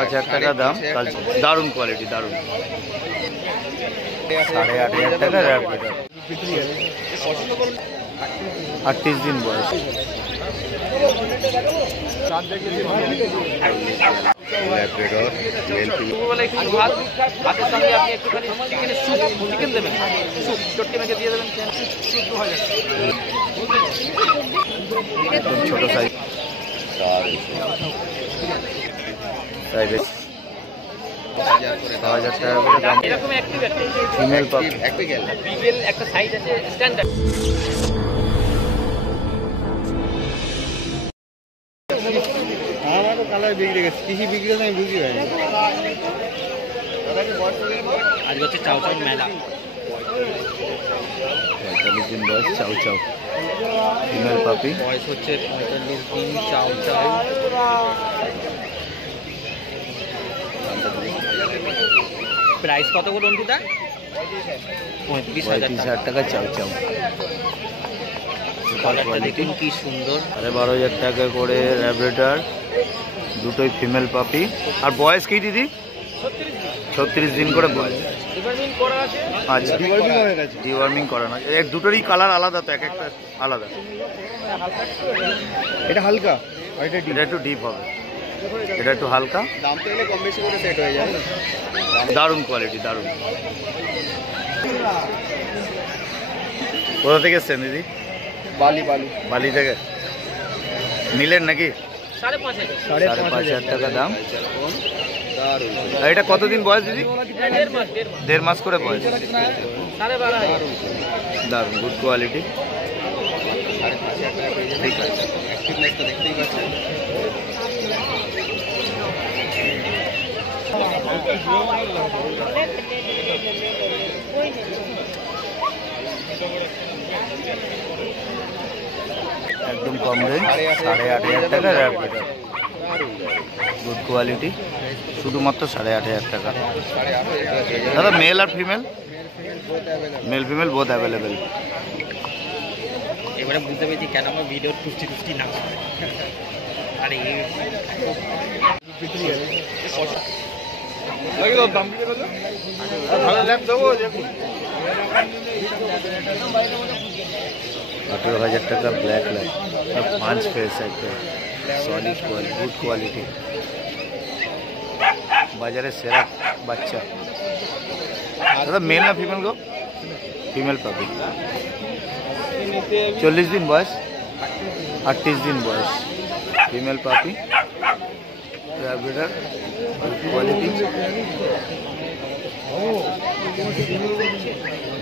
5,500 টাকা দাম। দারুণ কোয়ালিটি, দারুণ। 8,500 টাকা র্যাপিডর, 38 দিন বয়স। ছোট সাইজ, 6,000 টাকা করে দাম। ফিমেল পাপি, একটা সাইজ আছে স্ট্যান্ডার্ড। আমারও কালার বিক্রি গেছে, কৃষি বিক্রি আমি বুঝি ভাই। আজ হচ্ছে চাউ চাউ মেলা। 45 দিন বয়স, চাউ চাউ ফিমেল পাপি, বয়স হচ্ছে 45 দিন। চাউ চাউ প্রাইস কত করে অঙ্কিতা? 35,000 টাকা চাউ চাউ। দেখুন কি সুন্দর। 12,500 টাকা করে ল্যাব্রাডর, দুটোই ফিমেল পাপি। আর বয়স কি দিদি? 36 দিন করে বয়স। আচ্ছা, ডিওয়ার্মিং করানো। এক দুটোরই কালার আলাদা তো, এক একটা আলাদা। এটা হালকা, এটা একটু ডিপ হবে, এটা একটু হালকা। দাম তো এলে কম বেশি করে সেট হয়ে যাবে। দারুণ কোয়ালিটি, দারুণ। কোথা থেকে এসছেন দিদি? বালি। বালি থেকে নিলেন নাকি? 5,500 টাকা দাম। আর এটা কতদিন বয়স দিদি? 1.5 মাস করে বয়স। দারুণ, গুড কোয়ালিটি। ঠিক আছে, দেখতেই পাচ্ছেন। একদম কম রেঞ্জ, 8,500 টাকা র্যাপিডর, গুড কোয়ালিটি, শুধুমাত্র 8,500 টাকা। দাদা মেল আর female? Male female both available. এবারে বুঝতে পেরেছি কেন আমার ভিডিও টুষ্টি না। আরে দাম 18,000 টাকা ব্ল্যাক লাইট, পাঁচ ফেস, একটা সলিড কোয়ালিটি, গুড কোয়ালিটি, বাজারে সেরা বাচ্চা। দাদা মেল না ফিমেল গো? ফিমেল পাবি। 40 দিন বয়স, 38 দিন বয়স, ফিমেল পাপি, র্যাপিডর, কোয়ালিটি,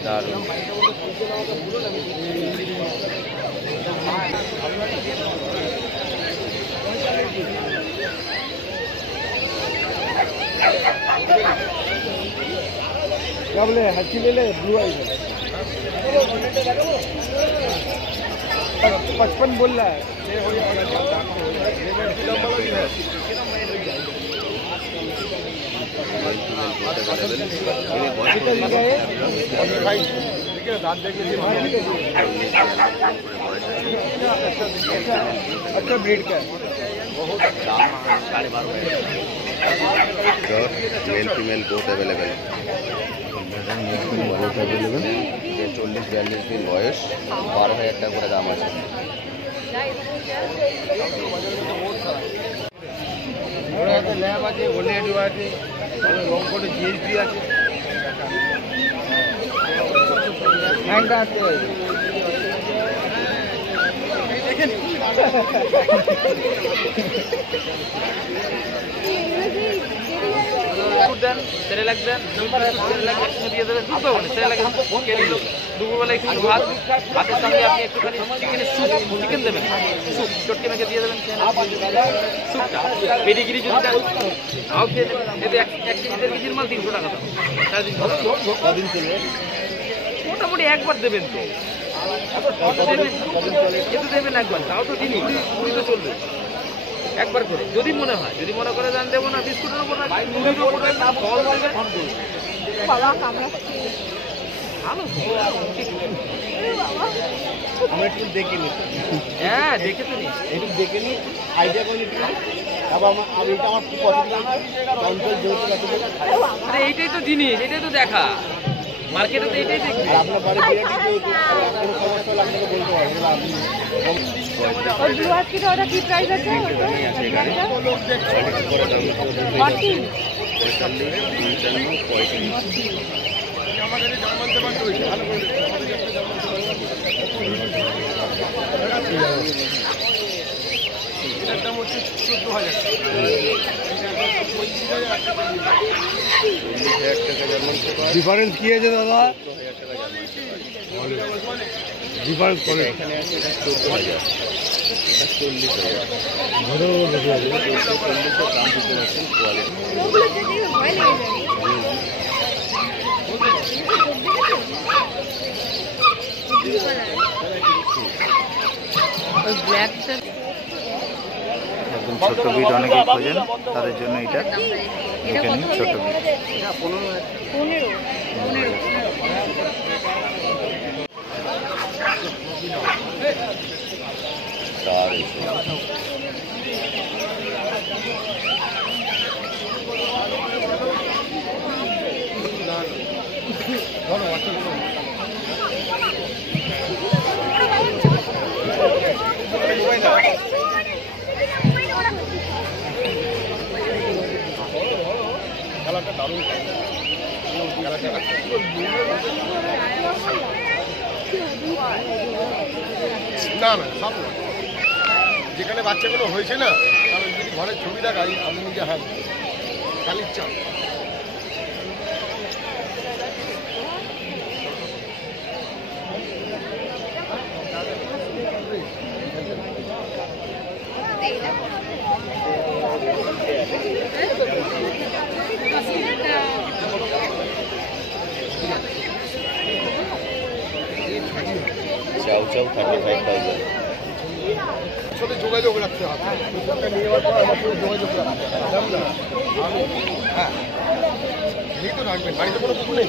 দারুণ। क्या बोले? हच्ची ले ले, ब्लू आई 55 बोल रहा है। अच्छा ब्रीड का मेल फीमेल बोथ अवेलेबल। 40-42 दिन বয়স, 12,000 টাকা করে দাম আছে। ল্যাব আছে, ওলেডু আছে, রং করে জিএসডি আছে। হ্যান্ড আসতে হবে দেখেন। দেন সেরেলাক দেন, সেরেলাক একসঙ্গে দিয়ে দেবেন, দুটো বলে সেরেলাক কে দিল। দুপুরবেলা একটু ভাত, ভাতের সঙ্গে আপনি একটুখানি চিকেনের স্যুপ, চিকেন দেবেন, স্যুপ চটকে মেখে দিয়ে দেবেন স্যুপটা। পেডিগ্রি যদি দেন তাও খেয়ে দেবেন। এতে 1 কেজি 1.5 কেজির মাল 300 টাকা দাম। কদিন চলবে? মোটামুটি একবার দেবেন তো, এতে দেবেন একবার, তাও তো দিন 20 তো চলবে একবার করে। যদি মনে হয়, যদি মনে করে জান দেবো না, বিস্কুটের উপর মুড়ির উপর ফল দেবে, ভালো আমি একটু দেখে নি। হ্যাঁ দেখে তো নি, একটু দেখে নি, আইডিয়া করে নিতে। আরে এইটাই তো জিনিস, এটাই তো দেখা মার্কেটে, তো এটাই দেখি। ডিফারেন্স কি আছে দাদা? ডিফারেন্স করে এখানে আছে 14,000, 40,000। একদম ছোট বিট অনেকেই খোঁজেন, তাদের জন্য এটা ছোট বিট। না না সব না, যেখানে বাচ্চাগুলো হয়েছে না, কারণ যদি ঘরের ছবি দেখাই আমি নিজে হ্যাঁ কালির চাপ। চাউ চাউ 35,000। সাথে যোগাযোগ রাখতে হবে, নিয়ে যাওয়ার পর আমার সাথে যোগাযোগ রাখতে হবে। হ্যাঁ এই তো রাখবেন, বাড়িতে কোনো পুকুর নেই।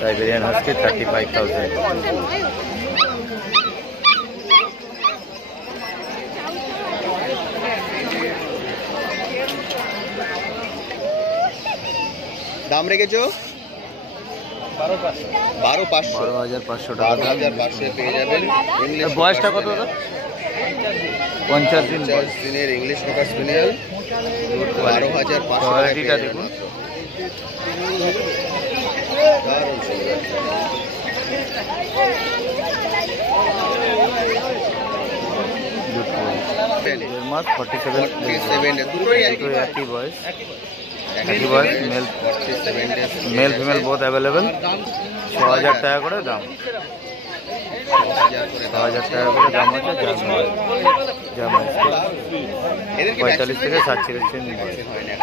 Siberian Husky 35,000। দাম রেখেছো 12,500 টাকা। 12,500 পেয়ে যাবেন। বয়সটা কত দাদা? 50 দিন। 50 দিনের ইংলিশ কোকা স্পিনিয়াল 12,500 কোয়ালিটিটা দেখুন। দারুণ সুন্দর। দেড় মাস 47 দুটোই একই বয়স, মেল ফিমেল বোথ অ্যাভেলেবেল। 6,000 টাকা করে দাম, 6,000 টাকা করে দাম হচ্ছে। জার্মান 45 থেকে 60 দিন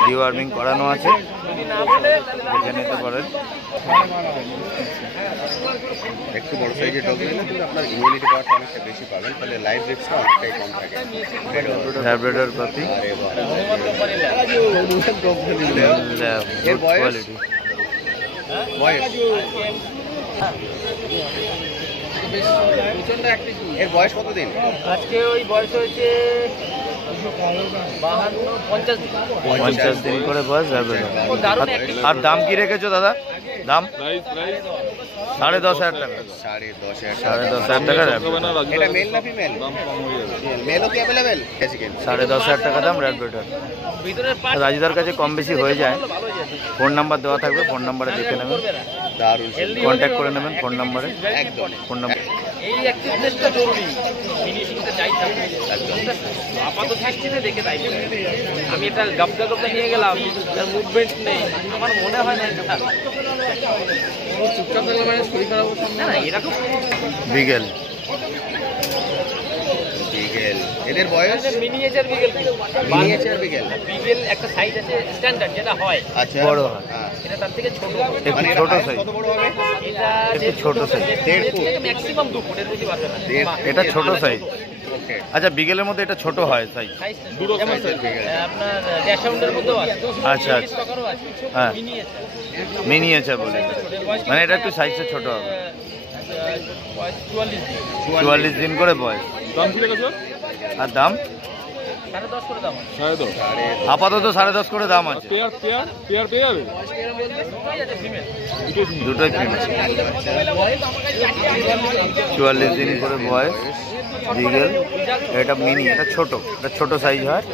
ডিওয়ার্মিং করানো আছে, দেখে নিতে পারেন। একটু বড় সাইজের ডগ নিলে কিন্তু আপনার ইমিউনিটি পাওয়ারটা অনেকটা বেশি পাবেন, তাহলে লাইফ রিস্কটা অনেকটাই কম থাকে। ল্যাব্রাডর পাপি, এর বয়স এর বয়স কতদিন? আজকে ওই বয়স হয়েছে 50 দিন করে বয়স। আর দাম কি রেখেছো দাদা? দাম 10,500 টাকা। 10,500 টাকা। এটা মেল না ফিমেল? মেলও কি অ্যাভেলেবেল? 10,500 টাকা দাম ল্যাব্রাডর। রাজুদার কাছে কম বেশি হয়ে যায়। ফোন নাম্বার দেওয়া থাকবে, ফোন নাম্বারে দেখে নেবেন, দারুণ কন্ট্যাক্ট করে নেবেন ফোন নাম্বারে। একদম ফোন নাম্বার এই অ্যাক্টিভনেসটা জরুরি, ফিনিশিংটা চাই থাকবে। আপাতত দৃষ্টিতে দেখে তাই আমি এটা গবদা গবদা নিয়ে গেলাম, তার মুভমেন্ট নেই, আমার মনে হয় না এটা চুপচাপ থাকলে মানে শরীর খারাপ হচ্ছে না। এরকম বিগেল, এদের বয়স মিনিয়েচার বিগেল, মিনিয়েচার বিগেল। বিগেল একটা সাইজ আছে স্ট্যান্ডার্ড যেটা হয়, আচ্ছা বড় হয়, এটা তার থেকে ছোট, একটু ছোট সাইজ। কত বড় হবে? এটা একটু ছোট সাইজ, 1.5 ফুট ম্যাক্সিমাম 2 ফুটের বেশি পারবে না। এটা ছোট সাইজ। আচ্ছা বিকেলের মধ্যে এটা ছোট হয় তাই? আপনার ড্যাশাউন্ডের মধ্যেও আছে। আচ্ছা আচ্ছা স্টকারও আছে। হ্যাঁ মিনিয়েচার। মিনিয়েচার বলে, মানে এটা একটু সাইজটা ছোট হবে। 44 দিন করে বয়স। দাম কি লেগেছে? আর দাম 10.5 করে দাম আছে। 10.5। আপাতত 10.5 করে দাম আছে। পেয়ার পেয়ে যাবে? দুটোই ফিমেল। 44 দিন করে বয়স, বিগেল। এটা মিনি, এটা ছোট সাইজ হয়,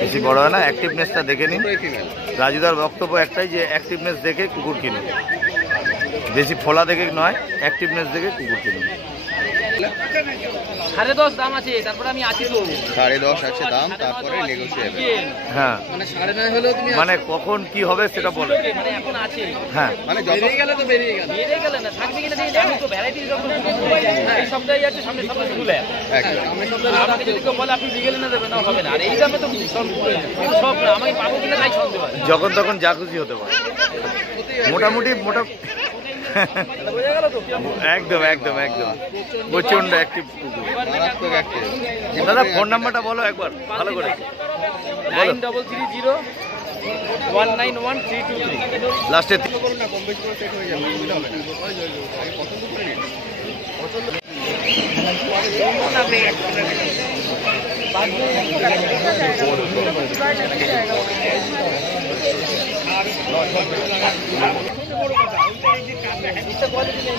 বেশি বড় হয় না। অ্যাক্টিভনেসটা দেখে নিন। রাজুদার বক্তব্য একটাই যে অ্যাক্টিভনেস দেখে কুকুর কিনুন, বেশি ফোলা দেখে নয়, অ্যাক্টিভনেস দেখে কুকুর কিনুন। 10.5 দাম আছে, তারপরে আমি আছি তো 10.5 আছে দাম, তারপরে নেগোশিয়েবল। হ্যাঁ মানে 9.5 হলেও তুমি মানে কখন কি হবে সেটা বলে। মানে এখন আছে, হ্যাঁ মানে বেরিয়ে গেলে তো বেরিয়ে গেলে না, থাকবে কিনা দেখি। আমি তো ভ্যারাইটি এই সপ্তাহে আছে, সামনের সপ্তাহে খুলে আমাকে যদি কেউ বলে আপনি বিকেলে না দেবেন, না হবে না। আর এই দামে তো সব না, আমি পাবো কিনা তাই সন্দেহ হয়। যখন তখন যা খুশি হতে পারে, মোটামুটি বোঝা গেল তো? একদম একদম একদম প্রচন্ড অ্যাক্টিভ কুকুর। মারাত্মক active। দাদা ফোন নাম্বারটা বলো একবার ভালো করে। 9330 191323। লাস্টে করুন না, কম বেশি করে সেট হয়ে যাবে, অসুবিধা হবে না। আগে পছন্দ করে নিন। কোয়ালিটি নেই।